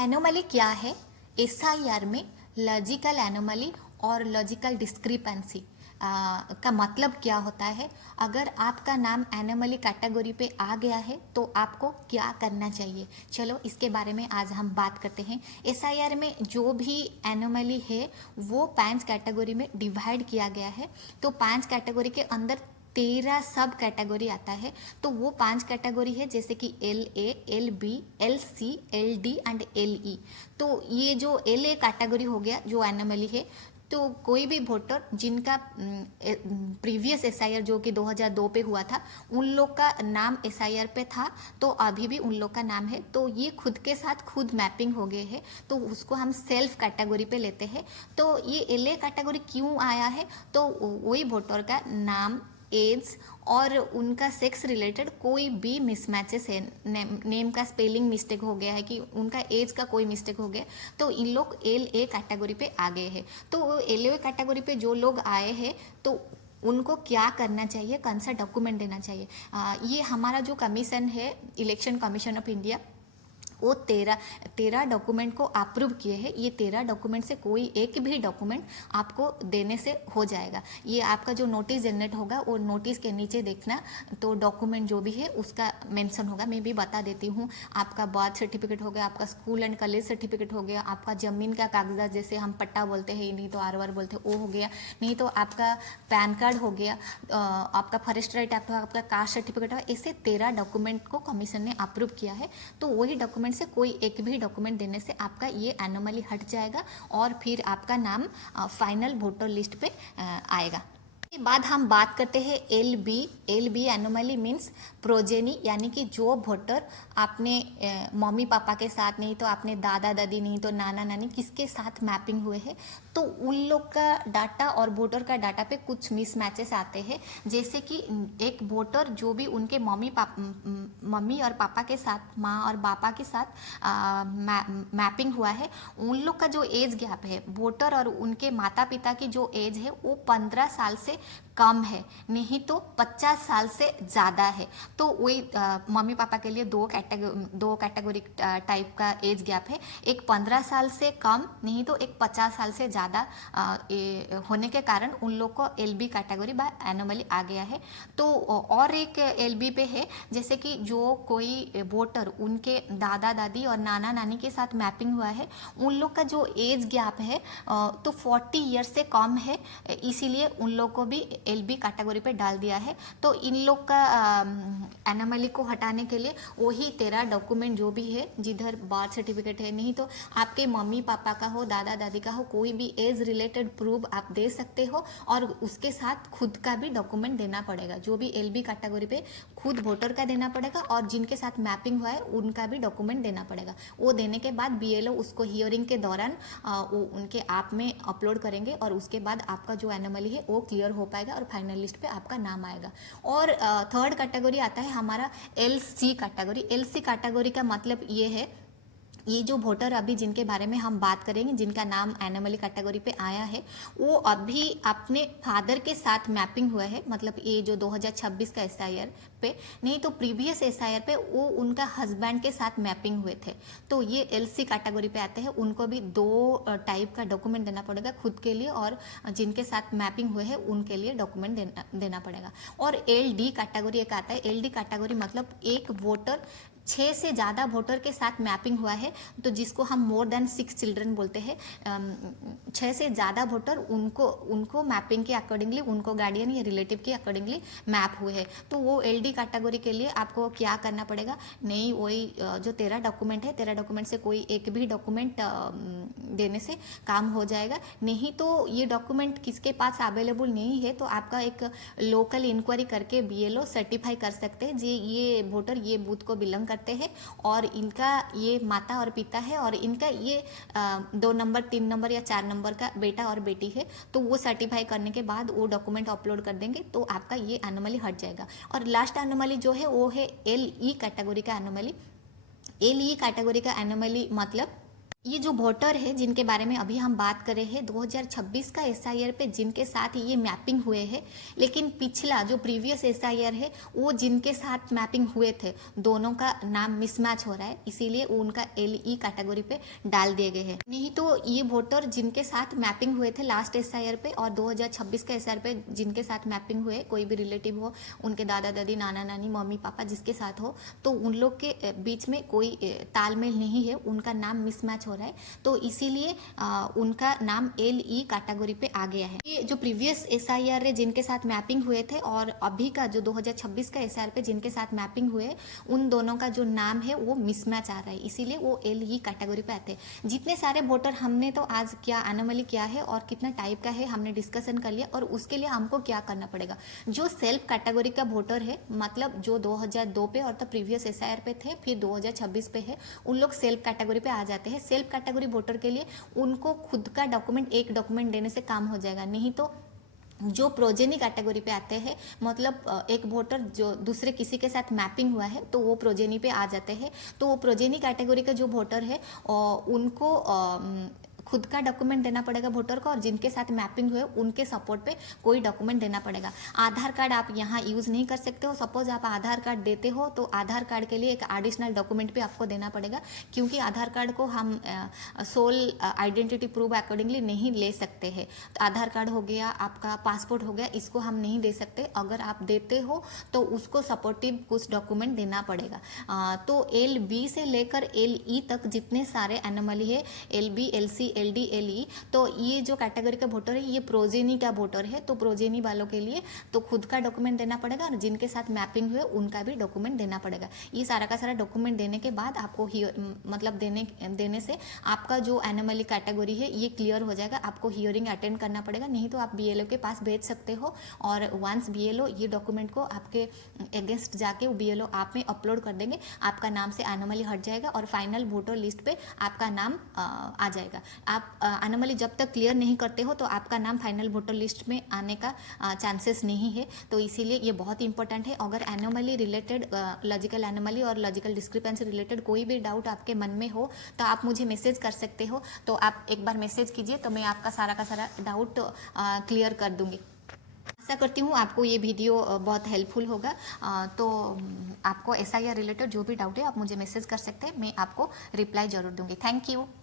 Anomaly क्या है? SIR में लॉजिकल एनोमली और लॉजिकल डिस्क्रिपेंसी का मतलब क्या होता है? अगर आपका नाम एनोमली कैटेगरी पे आ गया है तो आपको क्या करना चाहिए? चलो इसके बारे में आज हम बात करते हैं। एसआईआर में जो भी एनोमली है वो 5 कैटेगरी में डिवाइड किया गया है। तो 5 कैटेगरी के अंदर 13 सब कैटेगरी आता है। तो वो 5 कैटेगरी है जैसे कि LA, LB, LC, LD and LE। तो ये जो LA कैटेगरी हो गया जो एनोमली है, तो कोई भी वोटर जिनका प्रीवियस एसआईआर जो कि 2002 पे हुआ था उन लोग का नाम एसआईआर पे था, तो अभी भी उन लोग का नाम है। तो ये खुद के साथ खुद मैपिंग हो गए हैं, तो उसको हम सेल्फ कैटेगरी पे लेते हैं। तो ये LA कैटेगरी क्यों आया है? तो वही वोटर का नाम, एज और उनका सेक्स रिलेटेड कोई भी मिसमैचेस है, नेम का स्पेलिंग मिस्टेक हो गया है कि उनका एज का कोई मिस्टेक हो गया, तो इन लोग LA कैटेगरी पे आ गए हैं। तो LA कैटेगरी पे जो लोग आए हैं तो उनको क्या करना चाहिए, कौन सा डॉक्यूमेंट देना चाहिए? ये हमारा जो कमीशन है, इलेक्शन कमीशन ऑफ इंडिया, वो 13 डॉक्यूमेंट को अप्रूव किए हैं। ये 13 डॉक्यूमेंट से कोई एक भी डॉक्यूमेंट आपको देने से हो जाएगा। ये आपका जो नोटिस जनरेट होगा वो नोटिस के नीचे देखना, तो डॉक्यूमेंट जो भी है उसका मेंशन होगा। मैं भी बता देती हूँ, आपका बर्थ सर्टिफिकेट हो गया, आपका स्कूल एंड कॉलेज सर्टिफिकेट हो गया, आपका ज़मीन का कागजात जैसे हम पट्टा बोलते हैं, नहीं तो ROR बोलते हैं, वो हो गया, नहीं तो आपका पैन कार्ड हो गया, आपका फॉरेस्ट राइट एक्ट, आपका कास्ट सर्टिफिकेट हो। ऐसे 13 डॉक्यूमेंट को कमीशन ने अप्रूव किया है। तो वही डॉक्यूमेंट से कोई एक भी डॉक्यूमेंट देने से आपका ये एनोमली हट जाएगा और फिर आपका नाम फाइनल वोटर लिस्ट पे आएगा। इसके बाद हम बात करते हैं LB एनोमली मीन्स प्रोजेनी, यानी कि जो वोटर आपने मम्मी पापा के साथ, नहीं तो आपने दादा दादी, नहीं तो नाना नानी, किसके साथ मैपिंग हुए हैं, तो उन लोग का डाटा और वोटर का डाटा पे कुछ मिसमैचेस आते हैं। जैसे कि एक वोटर जो भी उनके मम्मी और पापा के साथ, माँ और पापा के साथ मैपिंग हुआ है, उन लोग का जो एज गैप है, वोटर और उनके माता पिता की जो एज है वो 15 साल से कम है, नहीं तो 50 साल से ज़्यादा है। तो वही मम्मी पापा के लिए दो कैटेगरी टाइप का एज गैप है, एक 15 साल से कम, नहीं तो एक 50 साल से ज़्यादा होने के कारण उन लोग को LB कैटेगरी बाय एनोमली आ गया है। तो और एक LB पे है, जैसे कि जो कोई वोटर उनके दादा दादी और नाना नानी के साथ मैपिंग हुआ है, उन लोग का जो एज गैप है तो 40 ईयर्स से कम है, इसीलिए उन लोग को भी LB कैटेगरी पे डाल दिया है। तो इन लोग का एनोमली को हटाने के लिए वही 13 डॉक्यूमेंट जो भी है, जिधर बर्थ सर्टिफिकेट है, नहीं तो आपके मम्मी पापा का हो, दादा दादी का हो, कोई भी एज रिलेटेड प्रूफ आप दे सकते हो, और उसके साथ खुद का भी डॉक्यूमेंट देना पड़ेगा। जो भी LB कैटेगरी पे खुद वोटर का देना पड़ेगा और जिनके साथ मैपिंग हुआ है उनका भी डॉक्यूमेंट देना पड़ेगा। वो देने के बाद BLO उसको हियरिंग के दौरान वो उनके ऐप में अपलोड करेंगे और उसके बाद आपका जो एनोमली है वो क्लियर हो पाएगा और फाइनल लिस्ट पे आपका नाम आएगा। और थर्ड कैटेगरी आता है हमारा LC कैटेगरी। LC कैटेगरी का मतलब ये है, ये जो वोटर अभी जिनके बारे में हम बात करेंगे, जिनका नाम एनोमली कैटेगरी पे आया है, वो अभी अपने फादर के साथ मैपिंग हुआ है, मतलब ये जो 2026 का SIR पे, नहीं तो प्रीवियस SIR पे वो उनका हस्बैंड के साथ मैपिंग हुए थे, तो ये LC कैटेगरी पे आते हैं। उनको भी 2 टाइप का डॉक्यूमेंट देना पड़ेगा, खुद के लिए और जिनके साथ मैपिंग हुए हैं उनके लिए डॉक्यूमेंट देना पड़ेगा। और LD कैटेगरी एक आता है। LD कैटेगरी मतलब एक वोटर 6 से ज़्यादा वोटर के साथ मैपिंग हुआ है, तो जिसको हम मोर देन 6 चिल्ड्रन बोलते हैं। 6 से ज़्यादा वोटर उनको मैपिंग के अकॉर्डिंगली, उनको गार्डियन या रिलेटिव के अकॉर्डिंगली मैप हुए हैं। तो वो LD कैटेगरी के लिए आपको क्या करना पड़ेगा? नहीं, वही जो 13 डॉक्यूमेंट है, 13 डॉक्यूमेंट से कोई एक भी डॉक्यूमेंट देने से काम हो जाएगा। नहीं तो ये डॉक्यूमेंट किसके पास अवेलेबल नहीं है, तो आपका एक लोकल इंक्वायरी करके BLO सर्टिफाई कर सकते हैं जी ये वोटर ये बूथ को बिलोंग करते हैं और इनका ये माता और पिता है और इनका ये 2 नंबर 3 नंबर या 4 नंबर का बेटा और बेटी है। तो वो सर्टिफाई करने के बाद वो डॉक्यूमेंट अपलोड कर देंगे तो आपका ये एनोमली हट जाएगा। और लास्ट एनोमली जो है वो है LE कैटेगरी का एनोमली। LE कैटेगरी का एनोमली मतलब ये जो वोटर है जिनके बारे में अभी हम बात कर रहे हैं 2026 का एसआईआर पे जिनके साथ ये मैपिंग हुए हैं, लेकिन पिछला जो प्रीवियस एसआईआर है वो जिनके साथ मैपिंग हुए थे दोनों का नाम मिसमैच हो रहा है, इसीलिए वो उनका एलई कैटेगरी पे डाल दिए गए हैं। नहीं तो ये वोटर जिनके साथ मैपिंग हुए थे लास्ट एसआईआर पे और 2026 का एसआईआर पे जिनके साथ मैपिंग हुए, कोई भी रिलेटिव हो, उनके दादा दादी नाना नानी मम्मी पापा जिसके साथ हो, तो उन लोग के बीच में कोई तालमेल नहीं है, उनका नाम मिसमैच हो रहा है, तो इसीलिए उनका नाम एलई कैटेगरी पे आ गया है। ये जो प्रीवियस एसआईआर है जिनके साथ मैपिंग हुए थे और अभी का जो 2026 का एसआईआर पे जिनके साथ मैपिंग हुए, उन दोनों का जो नाम है वो मिसमैच आ रहा है, इसीलिए वो एलई कैटेगरी पे आते हैं। जितने सारे वोटर हमने तो आज क्या एनोमली क्या है और कितना टाइप का है हमने डिस्कशन कर लिया, और उसके लिए हमको क्या करना पड़ेगा। जो सेल्फ कैटेगरी का वोटर है, मतलब जो 2002 पे और तो प्रीवियस एसआईआर पे थे, फिर 2026 पे है, उन लोग सेल्फ कैटेगरी पे आ जाते हैं। सेल्फ कैटेगरी वोटर के लिए उनको खुद का डॉक्यूमेंट एक डॉक्यूमेंट देने से काम हो जाएगा। नहीं तो जो प्रोजेनी कैटेगरी पे आते हैं, मतलब एक वोटर जो दूसरे किसी के साथ मैपिंग हुआ है तो वो प्रोजेनी पे आ जाते हैं। तो वो प्रोजेनी कैटेगरी का जो वोटर है उनको खुद का डॉक्यूमेंट देना पड़ेगा वोटर को, और जिनके साथ मैपिंग हुए उनके सपोर्ट पे कोई डॉक्यूमेंट देना पड़ेगा। आधार कार्ड आप यहाँ यूज़ नहीं कर सकते हो। सपोज आप आधार कार्ड देते हो तो आधार कार्ड के लिए एक एडिशनल डॉक्यूमेंट भी आपको देना पड़ेगा, क्योंकि आधार कार्ड को हम सोल आइडेंटिटी प्रूफ अकॉर्डिंगली नहीं ले सकते हैं। तो आधार कार्ड हो गया, आपका पासपोर्ट हो गया, इसको हम नहीं दे सकते। अगर आप देते हो तो उसको सपोर्टिव कुछ डॉक्यूमेंट देना पड़ेगा। तो LB से लेकर LE तक जितने सारे एनोमली है, LB LC LD LE, तो ये जो कैटेगरी का वोटर है ये प्रोजेनी का वोटर है। तो प्रोजेनी वालों के लिए तो खुद का डॉक्यूमेंट देना पड़ेगा, और जिनके साथ मैपिंग हुए उनका भी डॉक्यूमेंट देना पड़ेगा। ये सारा का सारा डॉक्यूमेंट देने के बाद आपको मतलब देने से आपका जो एनोमली कैटेगरी है ये क्लियर हो जाएगा। आपको हियरिंग अटेंड करना पड़ेगा, नहीं तो आप BLO के पास भेज सकते हो, और वंस BLO ये डॉक्यूमेंट को आपके अगेंस्ट जाके वो BLO आप में अपलोड कर देंगे, आपका नाम से एनोमली हट जाएगा और फाइनल वोटर लिस्ट पे आपका नाम आ जाएगा। आप एनोमली जब तक क्लियर नहीं करते हो तो आपका नाम फाइनल वोटर लिस्ट में आने का चांसेस नहीं है। तो इसीलिए ये बहुत इंपॉर्टेंट है। अगर एनोमली रिलेटेड, लॉजिकल एनोमली और लॉजिकल डिस्क्रिपेंसी रिलेटेड कोई भी डाउट आपके मन में हो तो आप मुझे मैसेज कर सकते हो। तो आप एक बार मैसेज कीजिए तो मैं आपका सारा का सारा डाउट क्लियर कर दूंगी। आशा करती हूँ आपको ये वीडियो बहुत हेल्पफुल होगा। तो आपको SIR रिलेटेड जो भी डाउट है आप मुझे मैसेज कर सकते हैं, मैं आपको रिप्लाई जरूर दूंगी। Thank you.